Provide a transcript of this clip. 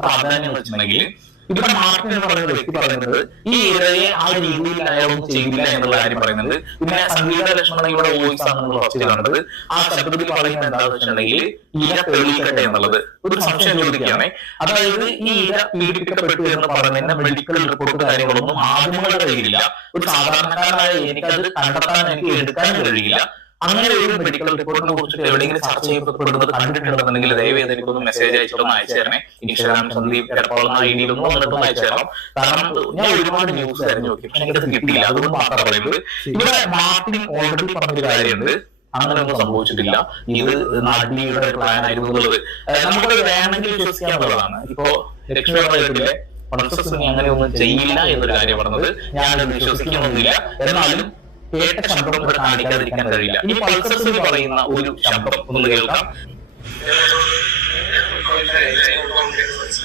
പ്രാധാന്യം എന്ന് വെച്ചിട്ടുണ്ടെങ്കിൽ ഇവിടെ മാർട്ടിൻ എന്ന് പറയുന്ന വ്യക്തി പറയുന്നത് ഈ ഇരയെ ആ രീതിയിൽ അയാളൊന്നും ചെയ്യില്ല എന്നുള്ള കാര്യം പറയുന്നുണ്ട്. പിന്നെ സംഗീത ലക്ഷണം ഇവിടെ വോയിസ് ആണ് നമ്മൾ ഫസ്റ്റ് കണ്ടത്. ആ ശബ്ദത്തിൽ പറയുന്നത് എന്താണെന്ന് വെച്ചിട്ടുണ്ടെങ്കിൽ ഇര തെളിയിക്കട്ടെ എന്നുള്ളത് ഒരു സംശയം ചോദിക്കുകയാണ്. അതായത് ഈ ഇര പീഡിപ്പിക്കപ്പെട്ടു എന്ന് പറയുന്നതിന്റെ മെഡിക്കൽ റിപ്പോർട്ട് കാര്യങ്ങളൊന്നും മാധ്യമങ്ങളുടെ കയ്യിലില്ല. ഒരു സാധാരണക്കാരനായ എനിക്കത് കണ്ടെത്താൻ എനിക്ക് എടുക്കാൻ കഴിയില്ല. അങ്ങനെ ഒരു മെഡിക്കൽ റിപ്പോർട്ടിനെ കുറിച്ചിട്ട് എവിടെയെങ്കിലും ചർച്ച ചെയ്യപ്പെടുന്നത് കണ്ടിട്ടുണ്ടെന്നുണ്ടെങ്കിൽ ദയവേത് എനിക്കൊന്ന് മെസ്സേജ് അയച്ചിട്ടൊന്ന് അയച്ചു തരണേ. ഇൻസ്റ്റാഗ്രാം സന്ദീപ് എടപ്പാൾ എന്ന ഐഡിയിലൊന്നും വന്നിട്ടൊന്ന് അയച്ചു തരണം. കാരണം ഞാൻ ഒരുപാട് ന്യൂസ് തിരഞ്ഞു നോക്കി, പക്ഷെ എനിക്കത് കിട്ടിയില്ല. അതുകൊണ്ട് മാത്രം പറയുന്നത് ഇവിടെ മാർട്ടിൻ ഓൾറെഡി പറഞ്ഞൊരു കാര്യമുണ്ട്, അങ്ങനെയൊന്നും സംഭവിച്ചിട്ടില്ല, ഇത് നടിയുടെ പ്ലാൻ ആയിരുന്നു എന്നുള്ളത് നമുക്ക് വേണമെങ്കിൽ വിശ്വസിക്കാനുള്ളതാണ്. ഇപ്പോ രക്ഷപ്പെടത്തിലെ പ്രൊസസ്സിന് അങ്ങനെയൊന്നും ചെയ്യില്ല എന്നൊരു കാര്യം പറഞ്ഞത് ഞാനത് വിശ്വസിക്കണമെന്നില്ല. എന്നാലും കേട്ട ശബ്ദം ഇവിടെ കാണിക്കാതിരിക്കാൻ കഴിയില്ല. ഈ പൾസസിൽ പറയുന്ന ഒരു ശബ്ദം ഒന്ന് കേൾക്കാം.